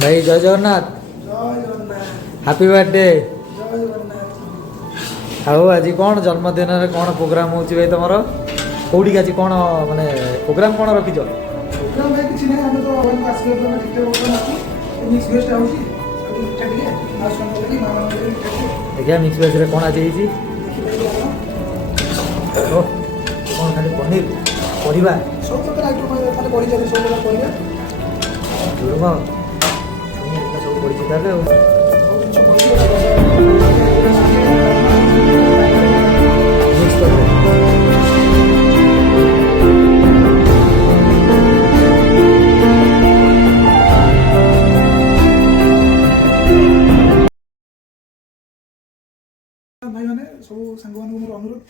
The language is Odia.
भाई जय जगन्नाथ। Happy birthday. ଆଉ ଆଜି କ'ଣ ଜନ୍ମଦିନରେ କ'ଣ ପ୍ରୋଗ୍ରାମ୍ ହେଉଛି ଭାଇ ତମର? କେଉଁଠିକି ଆଜି କ'ଣ ମାନେ ପ୍ରୋଗ୍ରାମ୍ କ'ଣ ରଖିଛ? ଆଜ୍ଞା ମିକ୍ସ ଭେଜ୍ରେ କ'ଣ ଆଜି ହେଇଛି? କ'ଣ ଖାଲି ପନିର ପରିବା ସବୁ ପଡ଼ିଛି ତାହେଲେ ଆଉ। भाई मैंने सब सांग मान अनुरोध